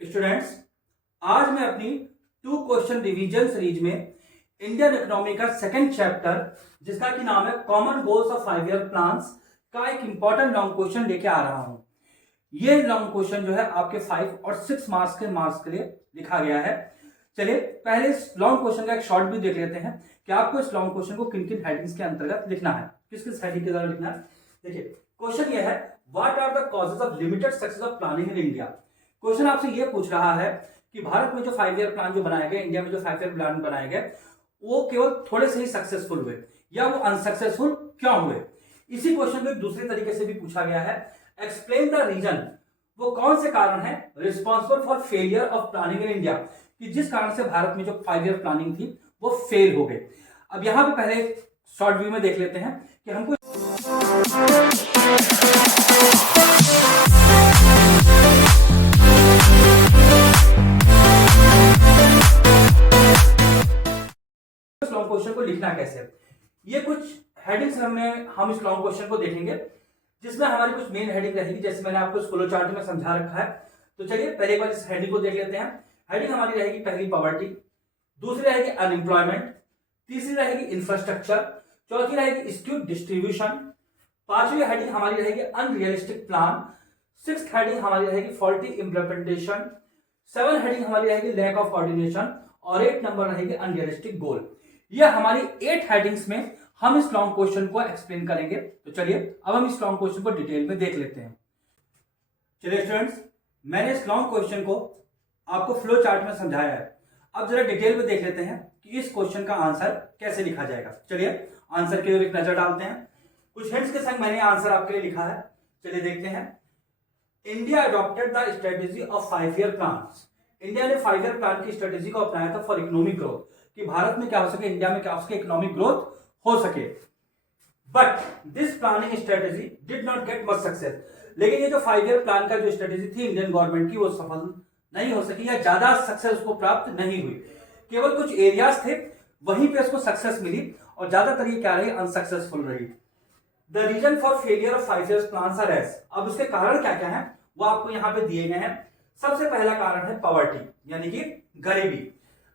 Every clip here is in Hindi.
स्टूडेंट्स, आज मैं अपनी 2 क्वेश्चन रिवीजन सीरीज में इंडियन इकोनॉमी का सेकंड चैप्टर जिसका कि नाम है common goals of 5 year plans का एक इंपॉर्टेंट लॉन्ग क्वेश्चन लेके आ रहा हूं। ये लॉन्ग क्वेश्चन जो है आपके 5 और 6 मार्क्स के लिए लिखा गया है। चलिए पहले इस लॉन्ग क्वेश्चन का एक शॉर्ट भी देख लेते हैं कि आपको इस लॉन्ग क्वेश्चन को किन किन हेडिंग्स के अंतर्गत लिखना है, किस किस हेडिंग के द्वारा लिखना है। देखिए क्वेश्चन ये है, what are the causes of limited success of planning in India. Question आपसे ये पूछ रहा है कि भारत में जो 5 ईयर प्लान जो बनाए गए, इंडिया में जो 5 ईयर प्लान बनाए गए, वो केवल थोड़े से ही सक्सेसफुल हुए या वो अनसक्सेसफुल क्यों हुए। इसी क्वेश्चन को एक दूसरे तरीके से भी पूछा गया है, एक्सप्लेन द रीजन, वो कौन से कारण है responsible for failure of planning in India, कि जिस कारण से भारत में जो 5 ईयर प्लानिंग थी वो फेल हो गई। अब यहां पे पहले शॉर्ट व्यू में देख लेते हैं कि हमको लॉन्ग क्वेश्चन को लिखना कैसे। ये कुछ हेडिंग्स हम इस लॉन्ग क्वेश्चन को देखेंगे जिसमें हमारी कुछ मेन हेडिंग रहेगी, जैसे मैंने आपको इस फ्लो चार्ट में समझा रखा है। तो चलिए पहले एक बार इस हेडिंग को देख लेते हैं। हेडिंग हमारी रहेगी पहली पॉवर्टी, दूसरी रहेगी अनएम्प्लॉयमेंट, तीसरी रहेगी इंफ्रास्ट्रक्चर, चौथी रहेगी स्क्यूड डिस्ट्रीब्यूशन, पांचवी हेडिंग हमारी रहेगी अनरियलिस्टिक प्लान, 6th हेडिंग हमारी रहेगी फॉल्टी इंप्लीमेंटेशन, 7 हेडिंग हमारी रहेगी लैक ऑफ कोऑर्डिनेशन और 8 नंबर रहेगी अनरियलिस्टिक गोल। ये हमारी 8 हेडिंग्स में हम इस लॉन्ग क्वेश्चन को एक्सप्लेन करेंगे। तो चलिए अब हम इस लॉन्ग क्वेश्चन को डिटेल में देख लेते हैं। चलिए स्टूडेंट्स, मैंने इस लॉन्ग क्वेश्चन को आपको फ्लो चार्ट में समझाया है। अब जरा डिटेल में देख लेते हैं कि इस क्वेश्चन का आंसर कैसे लिखा जाएगा। चलिए आंसर की ओर एक नजर डालते हैं। कुछ हिंट्स के संग मैंने आंसर आपके लिए लिखा है, चलिए देखते हैं। India adopted the strategy of 5 year plan. India ने 5 ईयर प्लान की स्ट्रेटेजी को अपनाया था फॉर इकोनॉमिक ग्रोथ, कि भारत में क्या हो सके, इंडिया में क्या हो सके, इकोनॉमिक ग्रोथ हो सके। But this planning strategy did not get much success. लेकिन ये जो 5 ईयर प्लान का जो स्ट्रेटेजी थी इंडियन गवर्नमेंट की, वो सफल नहीं हो सकी या ज्यादा सक्सेस उसको प्राप्त नहीं हुई। केवल कुछ एरियाज थे वहीं पे उसको सक्सेस मिली और ज्यादातर ये क्या रही, अनसक्सेसफुल रही। The reason for failure of 5 year plan are as. अब उसके कारण क्या क्या है वो आपको यहां पे दिए गए हैं। सबसे पहला कारण है पॉवर्टी, यानी कि गरीबी।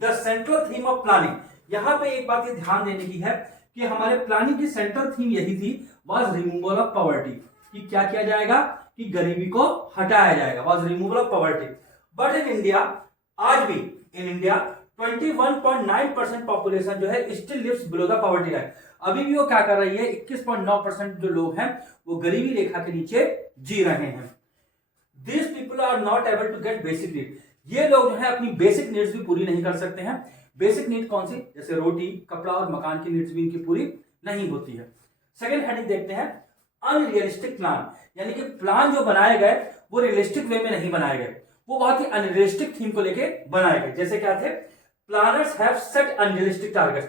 The central theme of planning, यहां पे एक बात ये ध्यान देने की है कि हमारे प्लानिंग की सेंट्रल थीम यही थी, वाज रिमूवल ऑफ पॉवर्टी, कि क्या किया जाएगा, कि गरीबी को हटाया जाएगा, was removal of poverty. But in India, आज भी इन इंडिया 21.9% पॉपुलेशन जो है still lives below the poverty line. अभी भी वो क्या कर रही है, 21.9% जो लोग हैं वो गरीबी रेखा के नीचे जी रहे हैं। These people are not able to get basic need. ये लोग जो है अपनी बेसिक नीड्स भी पूरी नहीं कर सकते हैं। बेसिक नीड कौन सी, जैसे रोटी, कपड़ा और मकान की नीड्स भी इनकी पूरी नहीं होती है। सेकेंड हेडिंग देखते हैं, अनरियलिस्टिक प्लान, यानी कि प्लान जो बनाए गए वो रियलिस्टिक वे में नहीं बनाए गए, वो बहुत ही अनरियलिस्टिक थीम को लेके बनाए गए। जैसे क्या थे, planners have set unrealistic targets.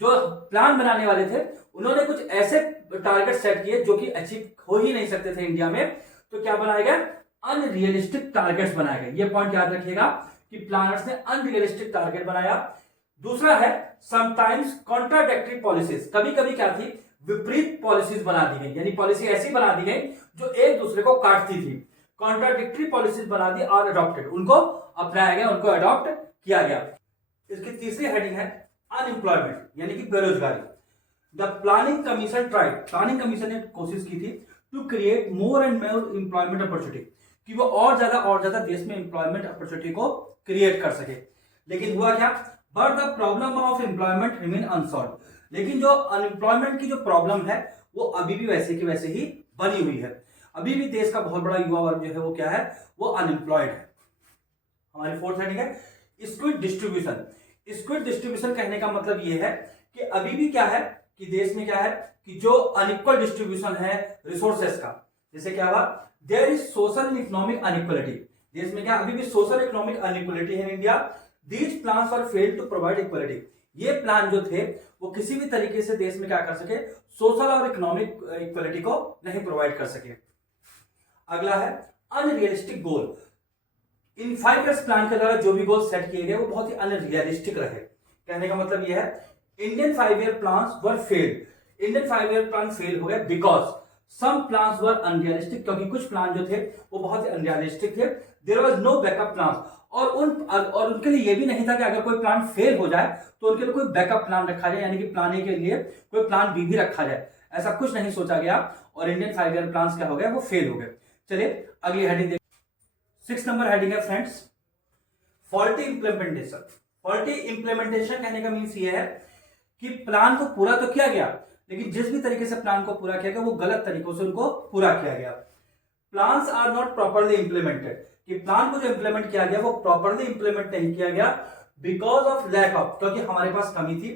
जो प्लान बनाने वाले थे उन्होंने कुछ ऐसे टारगेट सेट किए जो कि अचीव हो ही नहीं सकते थे इंडिया में, तो क्या बनाए गए, अनरियलिस्टिक टारगेट्स बनाए गए। ये पॉइंट याद रखिएगा कि प्लानर्स ने अनरियलिस्टिक टारगेट बनाया। दूसरा है समटाइम्स कॉन्ट्राडिक्टरी पॉलिसीज, कभी कभी क्या थी, विपरीत पॉलिसीज बना दी गई, यानी पॉलिसी ऐसी बना दी गई जो एक दूसरे को काटती थी। कॉन्ट्राडिक्टरी पॉलिसीज बना दी और अडॉप्टेड, उनको अपनाया गया, उनको अडॉप्ट किया गया। इसकी तीसरी हेडिंग है अनएम्प्लॉयमेंट, यानी कि बेरोजगारी। The planning commission tried, planning commission ने कोशिश की थी to create more and more employment opportunity, कि वो और ज्यादा देश में एम्प्लॉयमेंट अपॉर्चुनिटी को क्रिएट कर सके। लेकिन हुआ क्या, but the problem of employment remain unsolved. लेकिन जो अनएम्प्लॉयमेंट की जो प्रॉब्लम है वो अभी भी वैसे की वैसे ही बनी हुई है। अभी भी देश का बहुत बड़ा युवा वर्ग जो है वो क्या है, वो अनएम्प्लॉयड है। हमारी फोर्थ हेडिंग है स्क्विड डिस्ट्रीब्यूशन। स्क्विड डिस्ट्रीब्यूशन कहने का मतलब ये है कि अभी भी क्या है कि देश में क्या है कि जो अनइक्वल डिस्ट्रीब्यूशन है रिसोर्सेस का, जैसे क्या हुआ, there is social and economic inequality. देश में क्या अभी भी सोशल इकोनॉमिक अनइक्वलिटी है in India. These plans are failed to provide equality. ये प्लान जो थे वो किसी भी तरीके से देश में क्या कर सके, सोशल और इकोनॉमिक इक्वलिटी को नहीं प्रोवाइड कर सके। अगला है अनरियलिस्टिक गोल। इन 5 ईयर्स प्लान के द्वारा जो भी गोल सेट किए गए वो बहुत ही अनरियलिस्टिक रहे। कहने का मतलब यह है Indian 5 year plans were failed. Indian 5 year plan fail हो गए because some plans were unrealistic, क्योंकि कुछ प्लान जो थे वो बहुत ही अनरियलिस्टिक थे। There was no backup plan, और उनके लिए ये भी नहीं था कि अगर कोई प्लान फेल हो जाए तो उनके लिए कोई बैकअप प्लान रखा जाए, यानी कि प्लान ए के लिए कोई प्लान बी भी रखा जाए, ऐसा कुछ नहीं सोचा गया और इंडियन 5 ईयर प्लान क्या हो गया, वो फेल हो गए। चलिए अगली हेडिंग देखिए। 6 नंबर हेडिंग है friends, faulty implementation. Faulty implementation कहने का मीन्स ये है कि प्लान को पूरा तो किया गया, लेकिन जिस भी तरीके से प्लान को पूरा किया गया वो गलत तरीकों से उनको पूरा किया गया। Plans are not properly implemented, कि प्लान को जो इंप्लीमेंट किया गया वो प्रॉपरली इंप्लीमेंट नहीं किया गया बिकॉज ऑफ लैक ऑफ, क्योंकि हमारे पास कमी थी,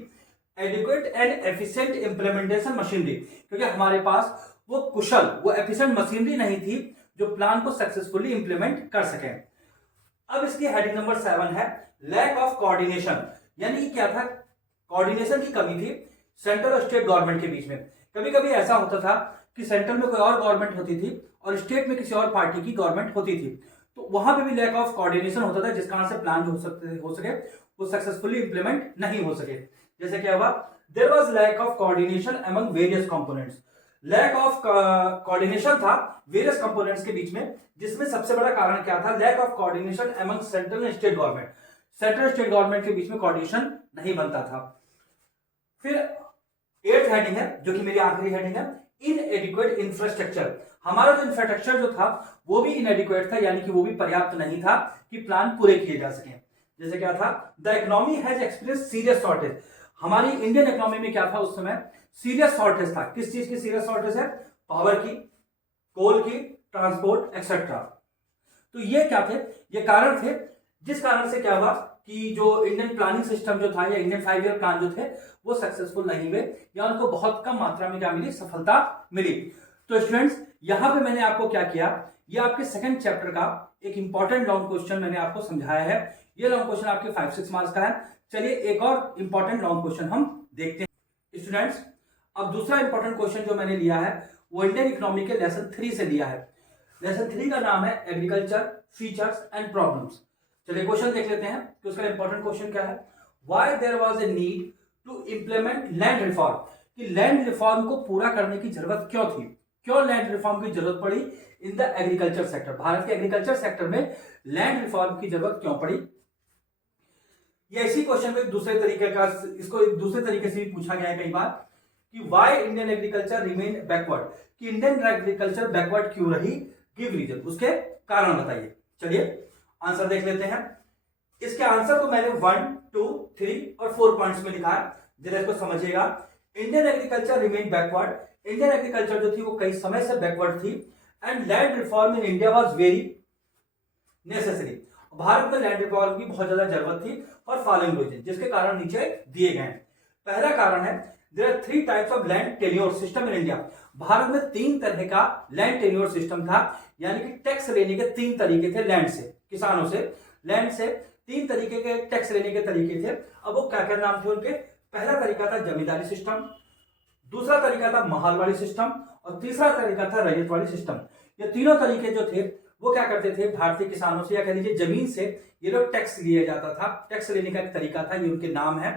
adequate and efficient implementation machinery, क्योंकि हमारे पास वो कुशल, वो एफिशिएंट मशीनरी नहीं थी जो प्लान को सक्सेसफुली इंप्लीमेंट कर सके। अब इसकी हेडिंग नंबर 7 है लैक ऑफ कोऑर्डिनेशन, यानी कि क्या था, कोऑर्डिनेशन की कमी थी सेंट्रल और स्टेट गवर्नमेंट के बीच में। कभी कभी ऐसा होता था कि सेंट्रल में कोई और गवर्नमेंट होती थी और स्टेट में किसी और पार्टी की गवर्नमेंट होती थी, तो वहां पे भी लैक ऑफ कोऑर्डिनेशन होता था, जिस कारण से प्लान जो हो सके वो सक्सेसफुली इंप्लीमेंट नहीं हो सके। जैसे क्या हुआ, there was lack of coordination among various components, lack of coordination था वेरियस कंपोनेंट्स के बीच में, जिसमें सबसे बड़ा कारण क्या था, lack of coordination among central and state government, central state government के बीच में कोऑर्डिनेशन नहीं बनता था। फिर 8th हेडिंग है जो कि मेरी आखिरी हेडिंग है, इनएडिक्वेट इंफ्रास्ट्रक्चर। हमारा जो इंफ्रास्ट्रक्चर जो था वो भी इनएडिक्वेट था, यानी कि वो भी पर्याप्त नहीं था कि प्लान पूरे किए जा सके। जैसे क्या था, the economy has experience serious shortage, हमारी इंडियन इकोनॉमी में क्या था उस समय, सीरियस शॉर्टेज था। किस चीज की सीरियस शॉर्टेज है, पावर की, कोल की, ट्रांसपोर्ट एक्सेट्रा। तो ये क्या थे, ये कारण थे जिस कारण से क्या हुआ कि जो इंडियन प्लानिंग सिस्टम जो था या इंडियन 5 ईयर प्लान जो थे वो सक्सेसफुल नहीं हुए, या उनको बहुत कम मात्रा में क्या मिली, सफलता मिली। तो स्टूडेंट्स यहां पे मैंने आपको क्या किया, ये आपके सेकंड चैप्टर का एक इंपॉर्टेंट लॉन्ग क्वेश्चन मैंने आपको समझाया है। ये लॉन्ग क्वेश्चन आपके 5-6 मार्क्स का है। चलिए एक और इंपॉर्टेंट लॉन्ग क्वेश्चन हम देखते हैं स्टूडेंट्स। अब दूसरा इंपॉर्टेंट क्वेश्चन जो मैंने लिया है वो इंडियन इकोनॉमी के लेसन 3 से लिया है। लेसन 3 का नाम है एग्रीकल्चर फीचर्स एंड प्रॉब्लम्स। चलिए क्वेश्चन देख लेते हैं कि उसका इंपॉर्टेंट क्वेश्चन क्या है। Why there was a need to implement land reform, कि लैंड रिफॉर्म को पूरा करने की जरूरत क्यों थी, क्यों लैंड रिफॉर्म की जरूरत पड़ी in the agriculture sector, Bharat के एग्रीकल्चर सेक्टर में लैंड रिफॉर्म की जरूरत क्यों पड़ी। ये इसी क्वेश्चन को एक दूसरे तरीके का, इसको एक दूसरे तरीके से भी पूछा गया है कई बार कि why Indian agriculture remain backward, कि इंडियन एग्रीकल्चर बैकवर्ड क्यों रही, गिव रीजन, उसके कारण बताइए। चलिए आंसर देख लेते हैं। इसके आंसर को मैंने 1, 2, 3 और 4 पॉइंट्स में लिखा है, जरा इसको समझिएगा। Indian agriculture remain backward, Indian agriculture जो थी वो कई समय से बैकवर्ड थी, and land reform in India was very necessary, Bharat में लैंड रिफॉर्म की बहुत ज्यादा जरूरत थी और फॉलोइंग रीजन, जिसके कारण नीचे दिए गए हैं। पहला कारण है there are 3 types of land tenure system in India, Bharat में 3 तरह का लैंड टेन्योर सिस्टम था, यानी कि टैक्स लेने के 3 तरीके थे, लैंड से, किसानों से, लैंड से 3 तरीके के टैक्स लेने के तरीके थे। अब वो क्या क्या नाम थे उनके, पहला तरीका था जमींदारी सिस्टम, दूसरा तरीका था महलवाड़ी सिस्टम और तीसरा तरीका था रैयतवाड़ी सिस्टम। ये तीनों तरीके जो थे वो क्या करते थे, भारतीय किसानों से या कह लीजिए जमीन से ये लोग टैक्स लिया जाता था, टैक्स लेने का एक तरीका था, ये उनके नाम है।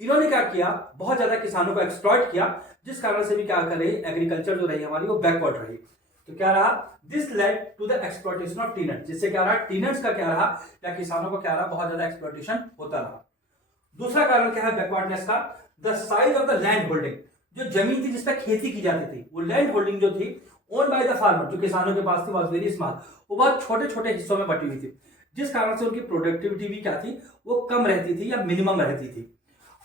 इन्होंने क्या किया, बहुत ज्यादा किसानों को एक्सप्लॉइट किया, जिस कारण से भी क्या कर रही एग्रीकल्चर जो रही हमारी वो बैकवर्ड रही। तो क्या रहा, this led to the exploitation of tenants, जिससे क्या रहा, टीनेंट्स का क्या रहा या किसानों को क्या रहा, बहुत ज्यादा एक्सप्लॉइटेशन होता रहा। दूसरा कारण क्या है बैकवर्डनेस का, the size of the land holding, जो जमीन थी जिसपे खेती की जाती थी, वो लैंड होल्डिंग जो थी ओन बाय द फार्मर, जो किसानों के पास थी, वाज वेरी स्मॉल, वो बहुत छोटे छोटे हिस्सों में बटी हुई थी, जिस कारण से उनकी प्रोडक्टिविटी भी क्या थी, वो कम रहती थी या मिनिमम रहती थी।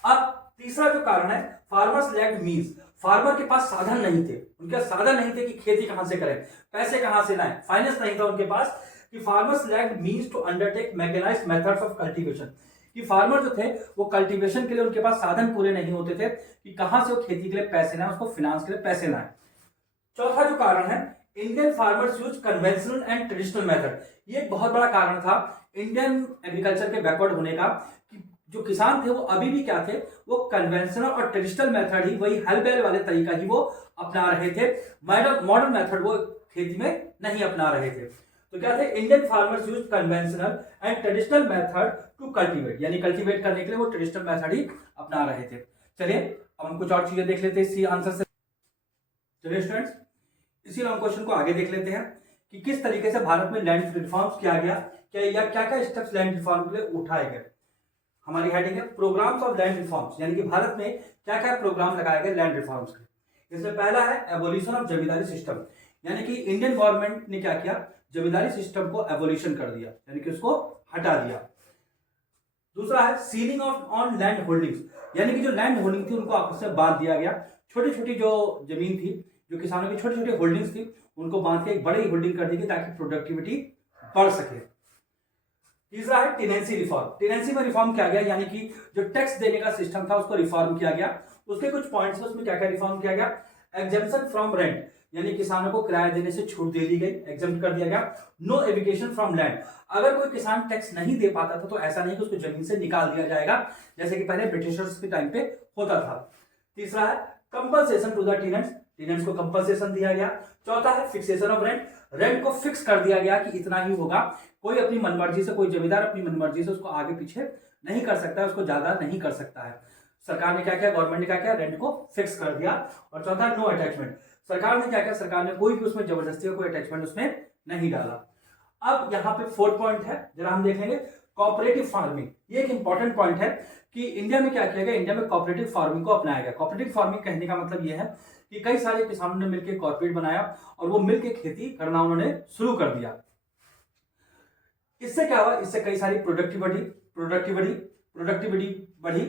अब तीसरा जो कारण है, फार्मर्स लैक्ड मींस, फार्मर के पास साधन नहीं थे, उनके साधन नहीं थे कि खेती कहां से करें, पैसे कहां से लाएं, फाइनेंस नहीं था उनके पास, कि farmers lacked means to undertake mechanised methods of cultivation, कि फार्मर जो थे वो कल्टीवेशन के लिए उनके पास साधन पूरे नहीं होते थे कि कहां से वो खेती के लिए पैसे लाएं, उसको फाइनेंस के लिए पैसे लाएं। चौथा जो कारण है, Indian farmers use conventional and traditional method, ये एक बहुत बड़ा कारण था इंडियन एग्रीकल्चर के बैकवर्ड होने का, कि जो किसान थे वो अभी भी क्या थे, वो कन्वेंशनल और ट्रेडिशनल मेथड ही, वही हल बैल वाले तरीका ही वो अपना रहे थे, मॉडर्न मेथड वो खेती में नहीं अपना रहे थे। तो क्या थे, Indian farmers use conventional and traditional method to cultivate, यानी कल्टीवेट करने के लिए वो ट्रेडिशनल मेथड ही अपना रहे थे। चलिए अब हम कुछ और चीजें देख लेते हैं इसी आंसर से। चलिए स्टूडेंट्स, इसी लॉन्ग क्वेश्चन को आगे देख लेते हैं कि किस तरीके से भारत में लैंड रिफॉर्म्स किया गया, या क्या क्या स्टेप्स लैंड रिफॉर्म के लिए उठाए गए। हमारी हेडिंग है प्रोग्राम्स ऑफ लैंड रिफॉर्म्स, यानी कि भारत में क्या क्या प्रोग्राम लगाए गए लैंड रिफॉर्म्स के। इसमें पहला है एबोलिशन ऑफ जमींदारी सिस्टम, यानी कि इंडियन गवर्नमेंट ने क्या किया, जमींदारी सिस्टम को एबोलिशन कर दिया, यानी कि उसको हटा दिया। दूसरा है ceiling of on land holdings, यानी कि जो लैंड होल्डिंग थी उनको आपस में बांध दिया गया। छोटी छोटी जो जमीन थी, जो किसानों की छोटी छोटी होल्डिंग्स थी, उनको बांध के एक बड़ी होल्डिंग कर दी गई ताकि प्रोडक्टिविटी बढ़ सके। तीसरा है टेनेंसी रिफॉर्म। टेनेंसी में रिफॉर्म किया गया, यानी कि जो टैक्स देने का सिस्टम था उसको रिफॉर्म किया गया। उसके कुछ पॉइंट्स है, उसमें क्या क्या रिफॉर्म किया गया। एग्जेम्पशन फ्रॉम रेंट, यानी किसानों को किराया देने से छूट दे दी गई, एग्जेम्प्ट कर दिया गया। नो एविकेशन फ्रॉम लैंड, अगर कोई किसान टैक्स नहीं दे पाता था तो ऐसा नहीं कि उसको जमीन से निकाल दिया जाएगा, जैसे कि पहले ब्रिटिशर्स के टाइम पे होता था। तीसरा है compensation to the tenants, tenants को कंपनसेशन दिया गया। चौथा है फिक्सेशन ऑफ रेंट, रेंट को फिक्स कर दिया गया कि इतना ही होगा। कोई अपनी मनमर्जी से, कोई जमींदार अपनी मनमर्जी से उसको आगे पीछे नहीं कर सकता है, उसको ज्यादा नहीं कर सकता है। सरकार ने क्या किया, गवर्नमेंट ने क्या किया, रेंट को फिक्स कर दिया। और चौथा नो अटैचमेंट, सरकार ने क्या किया, सरकार ने कोई भी उसमें जबरदस्ती का कोई अटैचमेंट उसमें नहीं डाला। अब यहाँ पे फोर्थ पॉइंट है, जरा हम देखेंगे कोऑपरेटिव फार्मिंग। ये एक इंपॉर्टेंट पॉइंट है कि इंडिया में क्या किया गया, इंडिया में कोऑपरेटिव फार्मिंग को अपनाया गया। कोऑपरेटिव फार्मिंग कहने का मतलब ये है कि कई सारे किसानों ने मिलकर कॉर्पोरेट बनाया और वो मिलकर खेती करना उन्होंने शुरू कर दिया। इससे क्या हुआ, इससे कई सारी प्रोडक्टिविटी बढ़ी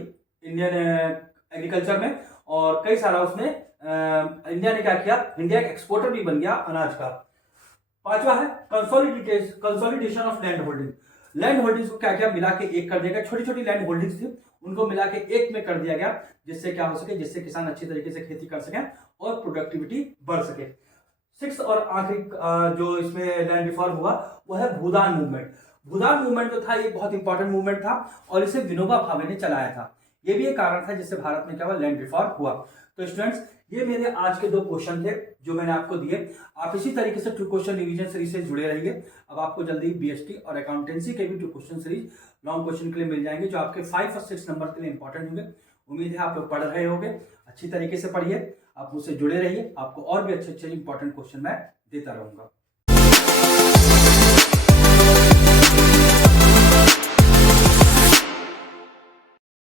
इंडियन एग्रीकल्चर में, और कई सारा उसमें इंडिया ने क्या किया, इंडिया एक एक्सपोर्टर भी बन गया अनाज का। पांचवा है consolidation of land holding. Land holdings को क्या किया, मिला के एक कर दिया गया। छोटी छोटी लैंड होल्डिंग्स थी उनको मिला के एक में कर दिया गया, जिससे क्या हो सके, जिससे किसान अच्छी तरीके से खेती कर सके और प्रोडक्टिविटी बढ़ सके। सिक्स और आखिरी जो इसमें लैंड रिफॉर्म हुआ वो है भूदान मूवमेंट। भूदान मूवमेंट जो था ये बहुत इंपॉर्टेंट मूवमेंट था और इसे विनोबा भावे ने चलाया था। ये भी एक कारण था जिससे भारत में क्या हुआ, लैंड रिफॉर्म हुआ। तो स्टूडेंट्स, ये मेरे आज के 2 क्वेश्चन थे जो मैंने आपको दिए। आप इसी तरीके से 2 क्वेश्चन रिवीजन सीरीज से जुड़े रहिए। अब आपको जल्दी बीएसटी और अकाउंटेंसी के भी 2 क्वेश्चन सीरीज लॉन्ग क्वेश्चन के लिए मिल जाएंगे, जो आपके 5 और 6 नंबर के लिए इंपॉर्टेंट होंगे। उम्मीद है आप लोग पढ़ रहे होंगे, अच्छी तरीके से पढ़िए, आप मुझसे जुड़े रहिए, आपको और भी अच्छे अच्छे इंपॉर्टेंट क्वेश्चन मैं देता रहूंगा।